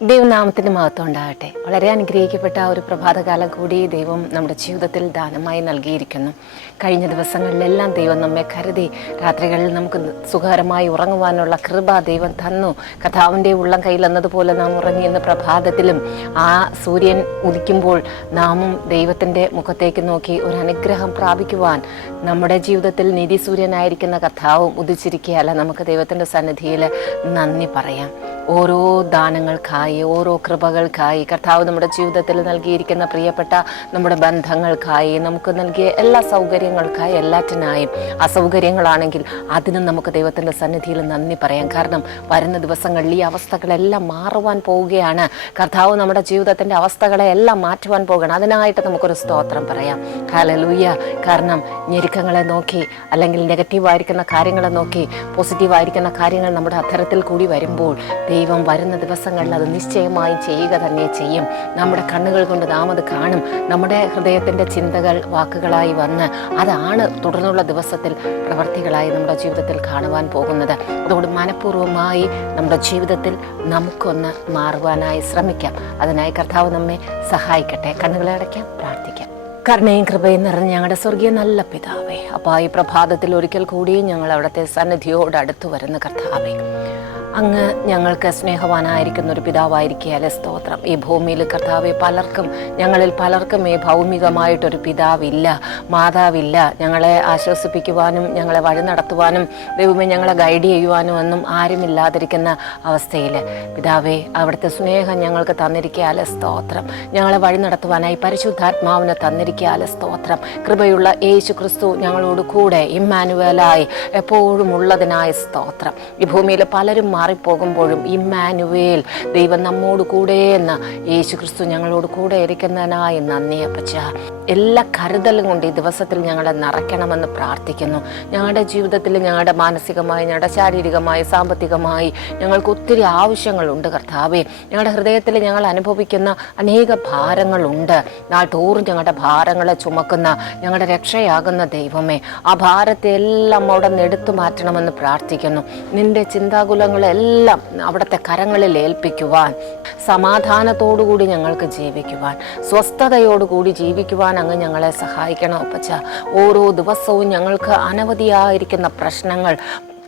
ദൈവനാമത്തിന് മഹത്വം ഉണ്ടാകട്ടെ. വളരെ അനുഗ്രഹിക്കപ്പെട്ട ഒരു പ്രഭാതകാലം കൂടി ദൈവം നമ്മുടെ ജീവിതത്തിൽ ദാനമായി നൽകിയിരിക്കുന്നു. കഴിഞ്ഞ ദിവസങ്ങളിലെല്ലാം ദൈവം നമ്മെ കരുതി രാത്രികളിൽ നമുക്ക് സുഖകരമായി ഉറങ്ങുവാനുള്ള കൃപ ദൈവം തന്നു. കഥാവിന്റെ ഉള്ളം കയ്യിൽ എന്നതുപോലെ നാം ഉറങ്ങിയെന്ന പ്രഭാതത്തിലും ആ സൂര്യൻ ഉദിക്കുമ്പോൾ നാമും ദൈവത്തിന്റെ മുഖത്തേക്ക് നോക്കി ഒരു അനുഗ്രഹം പ്രാപിക്കുവാൻ നമ്മുടെ ജീവിതത്തിൽ നിധി സൂര്യനായിരിക്കുന്ന കഥാവും ഉദിച്ചിരിക്കുകയല്ല. നമുക്ക് ദൈവത്തിന്റെ സന്നിധിയിൽ നന്ദി പറയാം. ഓരോ ദാനങ്ങൾക്കായി ഓരോ കൃപകൾക്കായി കർത്താവ് നമ്മുടെ ജീവിതത്തിൽ നൽകിയിരിക്കുന്ന പ്രിയപ്പെട്ട നമ്മുടെ ബന്ധങ്ങൾക്കായി നമുക്ക് നൽകിയ എല്ലാ സൗകര്യങ്ങൾക്കായി എല്ലാറ്റിനായും അസൗകര്യങ്ങളാണെങ്കിൽ അതിനും നമുക്ക് ദൈവത്തിന്റെ സന്നിധിയിൽ നന്ദി പറയാം. കാരണം വരുന്ന ദിവസങ്ങളിൽ ഈ അവസ്ഥകളെല്ലാം മാറുവാൻ പോവുകയാണ്. കർത്താവ് നമ്മുടെ ജീവിതത്തിന്റെ അവസ്ഥകളെ എല്ലാം മാറ്റുവാൻ പോകണം അതിനായിട്ട് നമുക്കൊരു സ്തോത്രം പറയാം. ഹാലലൂയ കാരണം ഞെരുക്കങ്ങളെ നോക്കി അല്ലെങ്കിൽ നെഗറ്റീവായിരിക്കുന്ന കാര്യങ്ങളെ നോക്കി പോസിറ്റീവായിരിക്കുന്ന കാര്യങ്ങൾ നമ്മുടെ അത്തരത്തിൽ കൂടി വരുമ്പോൾ ദൈവം വരുന്ന ദിവസങ്ങളിൽ അത് നിശ്ചയമായും ചെയ്യുക തന്നെ ചെയ്യും. നമ്മുടെ കണ്ണുകൾ കൊണ്ട് നാം അത് കാണും. നമ്മുടെ ഹൃദയത്തിന്റെ ചിന്തകൾ വാക്കുകളായി വന്ന് അതാണ് തുടർന്നുള്ള ദിവസത്തിൽ പ്രവർത്തികളായി നമ്മുടെ ജീവിതത്തിൽ കാണുവാൻ പോകുന്നത്. അതുകൊണ്ട് മനഃപൂർവമായി നമ്മുടെ ജീവിതത്തിൽ നമുക്കൊന്ന് മാറുവാനായി ശ്രമിക്കാം. അതിനായി കർത്താവ് നമ്മെ സഹായിക്കട്ടെ. കണ്ണുകളെ അടയ്ക്കാം പ്രാർത്ഥിക്കാം. കരുണയും കൃപയും നിറഞ്ഞ ഞങ്ങളുടെ സ്വർഗീയ നല്ല പിതാവേ അപ്പോൾ ഈ പ്രഭാതത്തിൽ ഒരിക്കൽ കൂടി ഞങ്ങൾ അവിടുത്തെ സന്നിധിയോട് അടുത്തു വരുന്ന കർത്താവേ. അങ്ങ് ഞങ്ങൾക്ക് സ്നേഹവാനായിരിക്കുന്ന ഒരു പിതാവായിരിക്കുകയല്ലേ സ്തോത്രം. ഈ ഭൂമിയിൽ കർത്താവെ പലർക്കും ഞങ്ങളിൽ പലർക്കും ഈ ഭൗമികമായിട്ടൊരു പിതാവില്ല മാതാവില്ല. ഞങ്ങളെ ആശ്വസിപ്പിക്കുവാനും ഞങ്ങളെ വഴി നടത്തുവാനും ദൈവമേ ഞങ്ങളെ ഗൈഡ് ചെയ്യുവാനും ഒന്നും ആരുമില്ലാതിരിക്കുന്ന അവസ്ഥയിൽ പിതാവേ അവിടുത്തെ സ്നേഹം ഞങ്ങൾക്ക് തന്നിരിക്കാലെ സ്തോത്രം. ഞങ്ങളെ വഴി നടത്തുവാനായി പരിശുദ്ധാത്മാവിനെ തന്നിരിക്കാലെ സ്തോത്രം. കൃപയുള്ള യേശു ക്രിസ്തു ഞങ്ങളോട് കൂടെ ഇമ്മാനുവലായി എപ്പോഴും ഉള്ളതിനായ സ്തോത്രം. ഈ ഭൂമിയിൽ പലരും മാറിപ്പോകുമ്പോഴും ഇമ്മാനുവേൽ ദൈവം നമ്മോട് കൂടെ എന്ന് യേശു ക്രിസ്തു ഞങ്ങളോട് കൂടെ ഇരിക്കുന്നതിനായി നന്ദി അപ്പച്ച. എല്ലാ കരുതലും കൊണ്ട് ഈ ദിവസത്തിൽ ഞങ്ങളെ നിറയ്ക്കണമെന്ന് പ്രാർത്ഥിക്കുന്നു. ഞങ്ങളുടെ ജീവിതത്തിൽ ഞങ്ങളുടെ മാനസികമായി ഞങ്ങളുടെ ശാരീരികമായി സാമ്പത്തികമായി ഞങ്ങൾക്ക് ഒത്തിരി ആവശ്യങ്ങളുണ്ട് കർത്താവെ. ഞങ്ങളുടെ ഹൃദയത്തിൽ ഞങ്ങൾ അനുഭവിക്കുന്ന അനേക ഭാരങ്ങളുണ്ട്. നാട്ടോറും ഞങ്ങളുടെ ഭാരങ്ങളെ ചുമക്കുന്ന ഞങ്ങളുടെ രക്ഷയാകുന്ന ദൈവമേ ആ ഭാരത്തെ എല്ലാം അവിടെ നിന്ന് എടുത്തു മാറ്റണമെന്ന് പ്രാർത്ഥിക്കുന്നു. നിന്റെ ചിന്താകുലങ്ങളെല്ലാം അവിടുത്തെ കരങ്ങളിൽ ഏൽപ്പിക്കുവാൻ സമാധാനത്തോടുകൂടി ഞങ്ങൾക്ക് ജീവിക്കുവാൻ സ്വസ്ഥതയോടുകൂടി ജീവിക്കുവാൻ അങ്ങ് ഞങ്ങളെ സഹായിക്കണം അപ്പച്ച. ഓരോ ദിവസവും ഞങ്ങൾക്ക് അനവധിയായിരിക്കുന്ന പ്രശ്നങ്ങൾ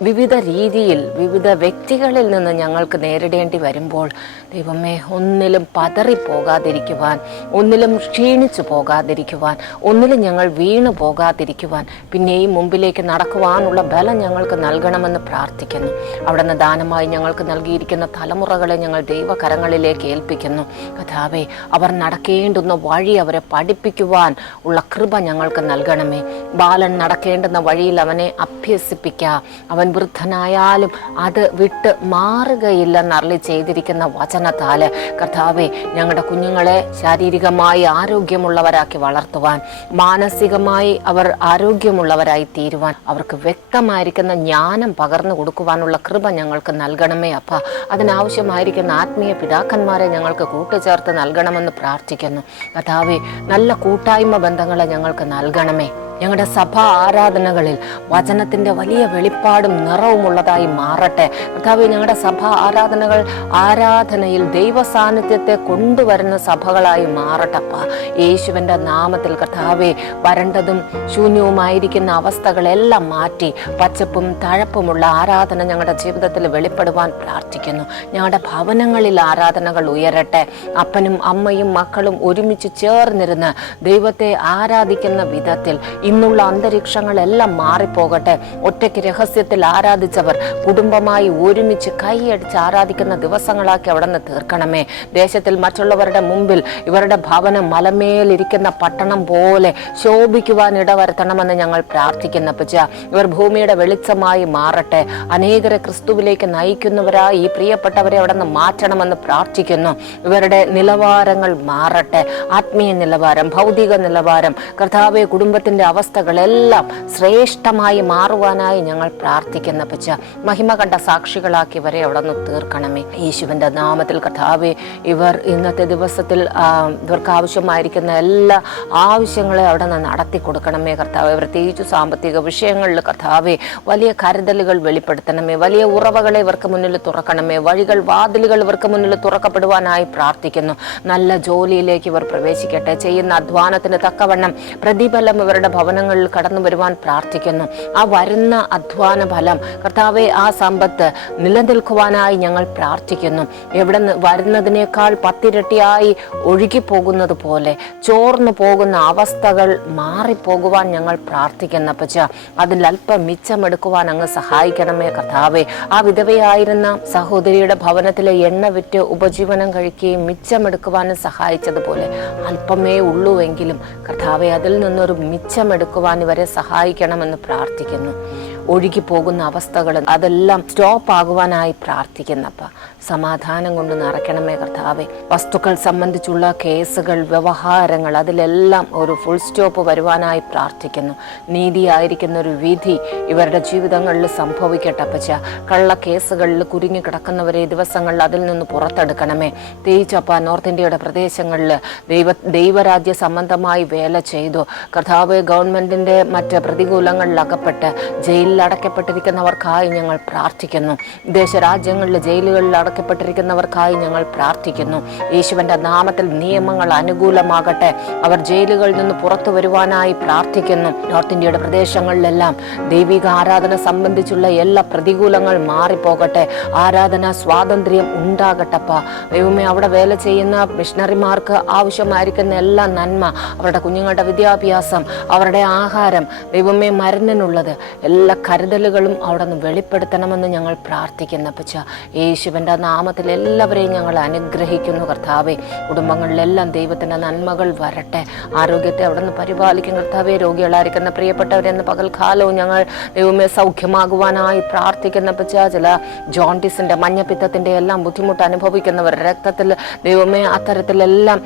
വിവിധ രീതിയിൽ വിവിധ വ്യക്തികളിൽ നിന്ന് ഞങ്ങൾക്ക് നേരിടേണ്ടി വരുമ്പോൾ ദൈവമേ ഒന്നിലും പതറി പതറിപ്പോകാതിരിക്കുവാൻ ഒന്നിലും ക്ഷീണിച്ചു പോകാതിരിക്കുവാൻ ഒന്നിലും ഞങ്ങൾ വീണു പോകാതിരിക്കുവാൻ പിന്നെയും മുമ്പിലേക്ക് നടക്കുവാനുള്ള ബലം ഞങ്ങൾക്ക് നൽകണമെന്ന് പ്രാർത്ഥിക്കുന്നു. അവിടുന്ന് ദാനമായി ഞങ്ങൾക്ക് നൽകിയിരിക്കുന്ന തലമുറകളെ ഞങ്ങൾ ദൈവകരങ്ങളിലേക്ക് ഏൽപ്പിക്കുന്നു. കഥാവെ അവർ നടക്കേണ്ടുന്ന വഴി അവരെ പഠിപ്പിക്കുവാൻ ഉള്ള കൃപ ഞങ്ങൾക്ക് നൽകണമേ. ബാലൻ നടക്കേണ്ടുന്ന വഴിയിൽ അവനെ അഭ്യസിപ്പിക്കുക അവൻ വൃദ്ധനായാലും അത് വിട്ട് മാറുകയില്ലെന്ന് അരളി ചെയ്തിരിക്കുന്ന വചനത്താൽ കർത്താവെ ഞങ്ങളുടെ കുഞ്ഞുങ്ങളെ ശാരീരികമായി ആരോഗ്യമുള്ളവരാക്കി വളർത്തുവാൻ മാനസികമായി അവർ ആരോഗ്യമുള്ളവരായി തീരുവാൻ അവർക്ക് വ്യക്തമായിരിക്കുന്ന ജ്ഞാനം പകർന്നു കൊടുക്കുവാനുള്ള കൃപ ഞങ്ങൾക്ക് നൽകണമേ അപ്പ. അതിനാവശ്യമായിരിക്കുന്ന ആത്മീയ പിതാക്കന്മാരെ ഞങ്ങൾക്ക് കൂട്ടുചേർത്ത് നൽകണമെന്ന് പ്രാർത്ഥിക്കുന്നു. കർത്താവെ നല്ല കൂട്ടായ്മ ബന്ധങ്ങളെ ഞങ്ങൾക്ക് നൽകണമേ. ഞങ്ങളുടെ സഭ ആരാധനകളിൽ വചനത്തിന്റെ വലിയ വെളിപ്പാടും നിറവുമുള്ളതായി മാറട്ടെ. കർത്താവ് ഞങ്ങളുടെ സഭാ ആരാധനകൾ ആരാധനയിൽ ദൈവ സാന്നിധ്യത്തെ കൊണ്ടുവരുന്ന സഭകളായി മാറട്ടപ്പ. യേശുവിന്റെ നാമത്തിൽ കർത്താവെ വരണ്ടതും ശൂന്യവുമായിരിക്കുന്ന അവസ്ഥകളെല്ലാം മാറ്റി പച്ചപ്പും തഴപ്പുമുള്ള ആരാധന ഞങ്ങളുടെ ജീവിതത്തിൽ വെളിപ്പെടുവാൻ പ്രാർത്ഥിക്കുന്നു. ഞങ്ങളുടെ ഭവനങ്ങളിൽ ആരാധനകൾ ഉയരട്ടെ. അപ്പനും അമ്മയും മക്കളും ഒരുമിച്ച് ചേർന്നിരുന്ന് ദൈവത്തെ ആരാധിക്കുന്ന വിധത്തിൽ ഇന്നുള്ള അന്തരീക്ഷങ്ങളെല്ലാം മാറിപ്പോകട്ടെ. ഒറ്റയ്ക്ക് രഹസ്യത്തിൽ ആരാധിച്ചവർ കുടുംബമായി ഒരുമിച്ച് കൈയടിച്ച് ആരാധിക്കുന്ന ദിവസങ്ങളാക്കി അവിടെ നിന്ന് തീർക്കണമേ. ദേശത്തിൽ മറ്റുള്ളവരുടെ മുമ്പിൽ ഇവരുടെ ഭവനം മലമേലിരിക്കുന്ന പട്ടണം പോലെ ശോഭിക്കുവാൻ ഇടവരുത്തണമെന്ന് ഞങ്ങൾ പ്രാർത്ഥിക്കുന്ന പച്ച ഇവർ ഭൂമിയുടെ വെളിച്ചമായി മാറട്ടെ. അനേകരെ ക്രിസ്തുവിലേക്ക് നയിക്കുന്നവരായി ഈ പ്രിയപ്പെട്ടവരെ അവിടെ നിന്ന് മാറ്റണമെന്ന് പ്രാർത്ഥിക്കുന്നു. ഇവരുടെ നിലവാരങ്ങൾ മാറട്ടെ. ആത്മീയ നിലവാരം ഭൗതിക നിലവാരം കർത്താവെ കുടുംബത്തിന്റെ അവസ്ഥകളെല്ലാം ശ്രേഷ്ഠമായി മാറുവാനായി ഞങ്ങൾ പ്രാർത്ഥിക്കുന്ന പച്ച മഹിമ കണ്ട സാക്ഷികളാക്കി വരെ അവിടെ നിന്ന് തീർക്കണമേ. യേശുവിന്റെ നാമത്തിൽ കഥാവെ ഇവർ ഇന്നത്തെ ദിവസത്തിൽ ഇവർക്ക് ആവശ്യമായിരിക്കുന്ന എല്ലാ ആവശ്യങ്ങളെ അവിടെ നിന്ന് നടത്തി കൊടുക്കണമേ കർത്താവ്. പ്രത്യേകിച്ച് സാമ്പത്തിക വിഷയങ്ങളിൽ കർത്താവെ വലിയ കരുതലുകൾ വെളിപ്പെടുത്തണമേ. വലിയ ഉറവകളെ ഇവർക്ക് മുന്നിൽ തുറക്കണമേ. വഴികൾ വാതിലുകൾ ഇവർക്ക് മുന്നിൽ തുറക്കപ്പെടുവാനായി പ്രാർത്ഥിക്കുന്നു. നല്ല ജോലിയിലേക്ക് ഇവർ പ്രവേശിക്കട്ടെ. ചെയ്യുന്ന അധ്വാനത്തിന് തക്കവണ്ണം പ്രതിഫലം ഇവരുടെ ഭവനങ്ങളിൽ കടന്നു വരുവാൻ പ്രാർത്ഥിക്കുന്നു. ആ വരുന്ന അധ്വാന ഫലം കർത്താവെ ആ സമ്പത്ത് നിലനിൽക്കുവാനായി ഞങ്ങൾ പ്രാർത്ഥിക്കുന്നു. എവിടെ വരുന്നതിനേക്കാൾ പത്തിരട്ടിയായി ഒഴുകി പോകുന്നത് പോലെ ചോർന്നു പോകുന്ന അവസ്ഥകൾ മാറിപ്പോകുവാൻ ഞങ്ങൾ പ്രാർത്ഥിക്കുന്ന പച്ച അതിൽ അല്പം മിച്ചമെടുക്കുവാൻ അങ്ങ് സഹായിക്കണമേ കർത്താവെ. ആ വിധവയായിരുന്ന സഹോദരിയുടെ ഭവനത്തിലെ എണ്ണ വിറ്റ് ഉപജീവനം കഴിക്കുകയും മിച്ചമെടുക്കുവാനും സഹായിച്ചതുപോലെ അല്പമേ ഉള്ളൂവെങ്കിലും കർത്താവെ അതിൽ നിന്നൊരു മിച്ചമെടുക്കുവാൻ ഇവരെ സഹായിക്കണമെന്ന് പ്രാർത്ഥിക്കുന്നു. ഒഴുകി പോകുന്ന അവസ്ഥകൾ അതെല്ലാം സ്റ്റോപ്പ് ആകുവാനായി പ്രാർത്ഥിക്കുന്നപ്പ സമാധാനം കൊണ്ട് നിറയ്ക്കണമേ കർത്താവെ. വസ്തുക്കൾ സംബന്ധിച്ചുള്ള കേസുകൾ വ്യവഹാരങ്ങൾ അതിലെല്ലാം ഒരു ഫുൾ സ്റ്റോപ്പ് വരുവാനായി പ്രാർത്ഥിക്കുന്നു. നീതിയായിരിക്കുന്ന ഒരു വിധി ഇവരുടെ ജീവിതങ്ങളിൽ സംഭവിക്കട്ടെ അപ്പച്ച. കള്ള കേസുകളിൽ കുരുങ്ങി കിടക്കുന്നവരെ ദിവസങ്ങളിൽ അതിൽ നിന്ന് പുറത്തെടുക്കണമേ. തേച്ചപ്പ നോർത്ത് ഇന്ത്യയുടെ പ്രദേശങ്ങളിൽ ദൈവ ദൈവരാജ്യ സംബന്ധമായി വേല ചെയ്തു. കർത്താവ് ഗവൺമെന്റിന്റെ മറ്റ് പ്രതികൂലങ്ങളിൽ അകപ്പെട്ട് ജയിലിൽ അടയ്ക്കപ്പെട്ടിരിക്കുന്നവർക്കായി ഞങ്ങൾ പ്രാർത്ഥിക്കുന്നു. വിദേശ രാജ്യങ്ങളിലെ ജയിലുകളിൽ അടയ്ക്കപ്പെട്ടിരിക്കുന്നവർക്കായി ഞങ്ങൾ പ്രാർത്ഥിക്കുന്നു. യേശുവിന്റെ നാമത്തിൽ നിയമങ്ങൾ അനുകൂലമാകട്ടെ. അവർ ജയിലുകളിൽ നിന്ന് പുറത്തു വരുവാനായി പ്രാർത്ഥിക്കുന്നു. നോർത്ത് ഇന്ത്യയുടെ പ്രദേശങ്ങളിലെല്ലാം ദൈവിക ആരാധന സംബന്ധിച്ചുള്ള എല്ലാ പ്രതികൂലങ്ങൾ മാറിപ്പോകട്ടെ. ആരാധന സ്വാതന്ത്ര്യം ഉണ്ടാകട്ടപ്പ. ദൈവമേ അവിടെ വേല ചെയ്യുന്ന മിഷണറിമാർക്ക് ആവശ്യമായിരിക്കുന്ന എല്ലാ നന്മ അവരുടെ കുഞ്ഞുങ്ങളുടെ വിദ്യാഭ്യാസം അവരുടെ ആഹാരം ദൈവമേ മരുന്നിനുള്ളത് എല്ലാ കരുതലുകളും അവിടെ നിന്ന് വെളിപ്പെടുത്തണമെന്ന് ഞങ്ങൾ പ്രാർത്ഥിക്കുന്ന പച്ച യേശുവിന്റെ നാമത്തിൽ എല്ലാവരെയും ഞങ്ങൾ അനുഗ്രഹിക്കുന്നു കർത്താവെ. കുടുംബങ്ങളിലെല്ലാം ദൈവത്തിന്റെ നന്മകൾ വരട്ടെ. ആരോഗ്യത്തെ അവിടെ നിന്ന് പരിപാലിക്കും കർത്താവെ. രോഗികളായിരിക്കുന്ന പ്രിയപ്പെട്ടവരെന്ന് പകൽക്കാലവും ഞങ്ങൾ ദൈവമേ സൗഖ്യമാകുവാനായി പ്രാർത്ഥിക്കുന്ന പച്ച ചില ജോണ്ടിസിന്റെ മഞ്ഞപ്പിത്തത്തിന്റെ എല്ലാം ബുദ്ധിമുട്ട് അനുഭവിക്കുന്നവർ രക്തത്തിൽ ദൈവമേ അത്തരത്തിലെല്ലാം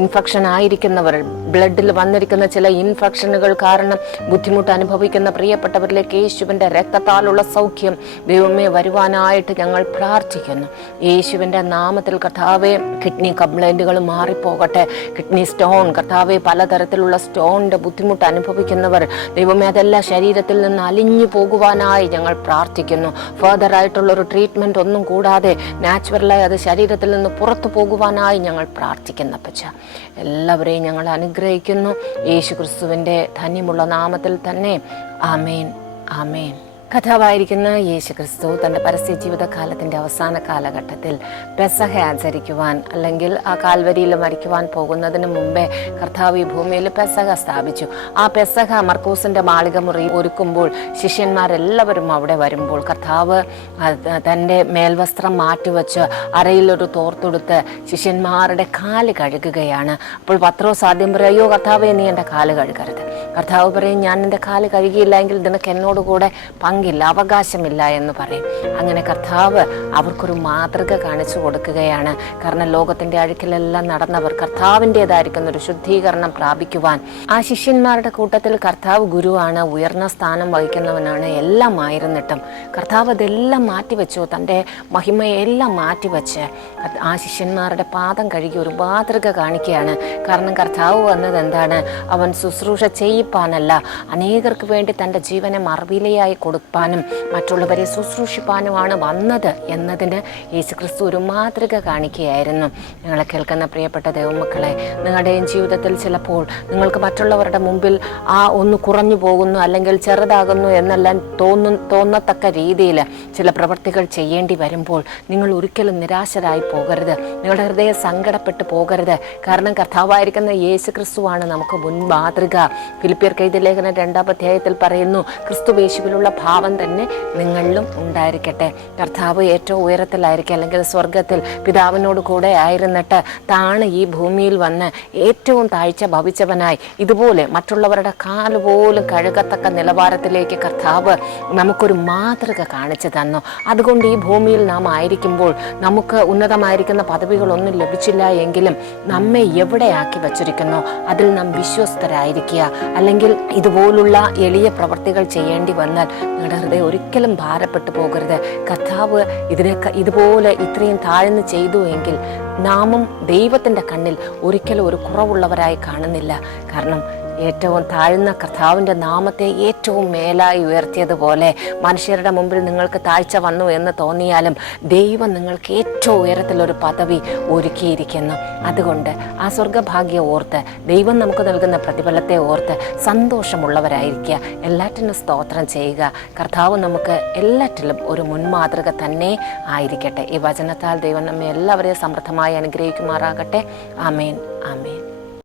ഇൻഫെക്ഷൻ ആയിരിക്കുന്നവർ ബ്ലഡിൽ വന്നിരിക്കുന്ന ചില ഇൻഫെക്ഷനുകൾ കാരണം ബുദ്ധിമുട്ട് അനുഭവിക്കുന്ന പ്രിയപ്പെട്ടവരിലേക്ക് യേശുവിന്റെ രക്തത്താലുള്ള സൗഖ്യം ദൈവമേ വരുവാനായിട്ട് ഞങ്ങൾ പ്രാർത്ഥിക്കുന്നു. യേശുവിന്റെ നാമത്തിൽ കർത്താവെ കിഡ്നി കംപ്ലൈന്റുകൾ മാറിപ്പോകട്ടെ. കിഡ്നി സ്റ്റോൺ കർത്താവെ പലതരത്തിലുള്ള സ്റ്റോണിന്റെ ബുദ്ധിമുട്ട് അനുഭവിക്കുന്നവർ ദൈവമേ അതെല്ലാം ശരീരത്തിൽ നിന്ന് അലിഞ്ഞു പോകുവാനായി ഞങ്ങൾ പ്രാർത്ഥിക്കുന്നു. ഒരു ട്രീറ്റ്മെന്റ് ഒന്നും കൂടാതെ നാച്ചുറലായി അത് ശരീരത്തിൽ നിന്ന് പുറത്തു പോകുവാനായി ഞങ്ങൾ പ്രാർത്ഥിക്കുന്ന പച്ച എല്ലാവരെയും ഞങ്ങൾ അനുഗ്രഹിക്കുന്നു. യേശു ക്രിസ്തുവിന്റെ ധന്യമുള്ള നാമത്തിൽ തന്നെ. ആമേൻ. ആമേൻ. കഥാവായിരിക്കുന്ന യേശു ക്രിസ്തു തന്റെ പരസ്യ ജീവിതകാലത്തിന്റെ അവസാന കാലഘട്ടത്തിൽ പെസഹ ആചരിക്കുവാൻ അല്ലെങ്കിൽ ആ കാൽവരിയിൽ മരിക്കുവാൻ പോകുന്നതിന് മുമ്പേ കർത്താവ് ഈ ഭൂമിയിൽ പെസഹ സ്ഥാപിച്ചു. ആ പെസഹ മർക്കൂസിന്റെ മാളിക മുറി ഒരുക്കുമ്പോൾ ശിഷ്യന്മാരെല്ലാവരും അവിടെ വരുമ്പോൾ കർത്താവ് തന്റെ മേൽവസ്ത്രം മാറ്റിവെച്ച് അരയിലൊരു തോർത്തെടുത്ത് ശിഷ്യന്മാരുടെ കാൽ കഴുകുകയാണ്. അപ്പോൾ പത്രോ സാധ്യം പറയോ കർത്താവെ നീ എന്റെ കാൽ കഴുകരുത്. കർത്താവ് പറയും ഞാൻ എന്റെ കാൽ കഴുകിയില്ല എങ്കിൽ നിനക്ക് എന്നോട് കൂടെ പങ്കില്ല അവകാശമില്ല എന്ന് പറയും. അങ്ങനെ കർത്താവ് അവർക്കൊരു മാതൃക കാണിച്ചു കൊടുക്കുകയാണ്. കാരണം ലോകത്തിന്റെ അഴുക്കിലെല്ലാം നടന്നവർ കർത്താവിന്റെതായിരിക്കുന്ന ഒരു ശുദ്ധീകരണം പ്രാപിക്കുവാൻ. ആ ശിഷ്യന്മാരുടെ കൂട്ടത്തിൽ കർത്താവ് ഗുരുവാണ് ഉയർന്ന സ്ഥാനം വഹിക്കുന്നവനാണ് എല്ലാം ആയിരുന്നിട്ടും. കർത്താവ് അതെല്ലാം മാറ്റിവെച്ചു തന്റെ മഹിമയെല്ലാം മാറ്റിവെച്ച് ആ ശിഷ്യന്മാരുടെ പാദം കഴുകി ഒരു മാതൃക കാണിക്കുകയാണ്. കാരണം കർത്താവ് വന്നത് എന്താണ്? അവൻ ശുശ്രൂഷ ചെയ്യിപ്പാനല്ല അനേകർക്ക് വേണ്ടി തന്റെ ജീവനെ മറവിലയായി കൊടുപ്പാനും മറ്റുള്ളവരെ ശുശ്രൂഷിപ്പാനുമാണ് വന്നത് എന്നതിന് യേശുക്രിസ്തു ഒരു മാതൃക കാണിക്കുകയായിരുന്നു. നിങ്ങളെ കേൾക്കുന്ന പ്രിയപ്പെട്ട ദൈവമക്കളെ നിങ്ങളുടെയും ജീവിതത്തിൽ ചിലപ്പോൾ നിങ്ങൾക്ക് മറ്റുള്ളവരുടെ മുമ്പിൽ ആ ഒന്ന് കുറഞ്ഞു പോകുന്നു അല്ലെങ്കിൽ ചെറുതാകുന്നു എന്നെല്ലാം തോന്നു തോന്നത്തക്ക രീതിയിൽ ചില പ്രവൃത്തികൾ ചെയ്യേണ്ടി വരുമ്പോൾ നിങ്ങൾ ഒരിക്കലും നിരാശരായി പോകരുത്. നിങ്ങളുടെ ഹൃദയം സങ്കടപ്പെട്ടു പോകരുത്. കാരണം കർത്താവായിരിക്കുന്ന യേശു ക്രിസ്തുവാണ് നമുക്ക് മുൻ മാതൃക ഫിലിപ്പിയർ ലേഖന രണ്ടാം അധ്യായത്തിൽ പറയുന്നു ക്രിസ്തു വേശുവിലുള്ള ഭാവം തന്നെ നിങ്ങളിലും ഉണ്ടായിരിക്കട്ടെ. കർത്താവ് ഏറ്റവും ഉയരത്തിലായിരിക്കും അല്ലെങ്കിൽ സ്വർഗത്തിൽ പിതാവിനോട് കൂടെ ആയിരുന്നിട്ട് താണ് ഈ ഭൂമിയിൽ വന്ന് ഏറ്റവും താഴ്ച ഭവിച്ചവനായി. ഇതുപോലെ മറ്റുള്ളവരുടെ കാൽ പോലും കഴുകത്തക്ക നിലവാരത്തിലേക്ക് കർത്താവ് നമുക്കൊരു മാതൃക കാണിച്ചു തന്നു. അതുകൊണ്ട് ഈ ഭൂമിയിൽ നാം ആയിരിക്കുമ്പോൾ നമുക്ക് ഉന്നതമായിരിക്കുന്ന പദവികളൊന്നും ലഭിച്ചില്ല എങ്കിലും നമ്മെ എവിടെയാക്കി വച്ചിരിക്കുന്നു? അതിൽ നാം വിശ്വസ്തരായിരിക്കുക. അല്ലെങ്കിൽ ഇതുപോലുള്ള എളിയ പ്രവർത്തികൾ ചെയ്യേണ്ടി വന്നാൽ നിങ്ങളുടെ ഹൃദയം ഒരിക്കലും ഭാരപ്പെട്ടു പോകരുത്. കർത്താവ് ഇതിനെ ഇതുപോലെ ഇത്രയും താഴ്ന്ന് ചെയ്തു എങ്കിൽ നാമം ദൈവത്തിന്റെ കണ്ണിൽ ഒരിക്കലും ഒരു കുറവുള്ളവരായി കാണുന്നില്ല. കാരണം ഏറ്റവും താഴ്ന്ന കർത്താവിന്റെ നാമത്തെ ഏറ്റവും മേലായി ഉയർത്തിയതുപോലെ മനുഷ്യരുടെ മുമ്പിൽ നിങ്ങൾക്ക് താഴ്ച വന്നു എന്ന് തോന്നിയാലും ദൈവം നിങ്ങൾക്ക് ഏറ്റവും ഉയരത്തിലൊരു പദവി ഒരുക്കിയിരിക്കുന്നു. അതുകൊണ്ട് ആ സ്വർഗഭാഗ്യം ഓർത്ത് ദൈവം നമുക്ക് നൽകുന്ന പ്രതിഫലത്തെ ഓർത്ത് സന്തോഷമുള്ളവരായിരിക്കുക. എല്ലാറ്റിനും സ്തോത്രം ചെയ്യുക. കർത്താവ് നമുക്ക് എല്ലാറ്റിലും ഒരു മുൻമാതൃക തന്നെ ആയിരിക്കട്ടെ. ഈ വചനത്താൽ ദൈവം നമ്മെ എല്ലാവരെയും സമൃദ്ധമായി അനുഗ്രഹിക്കുമാറാകട്ടെ. ആമേൻ. ആമേൻ.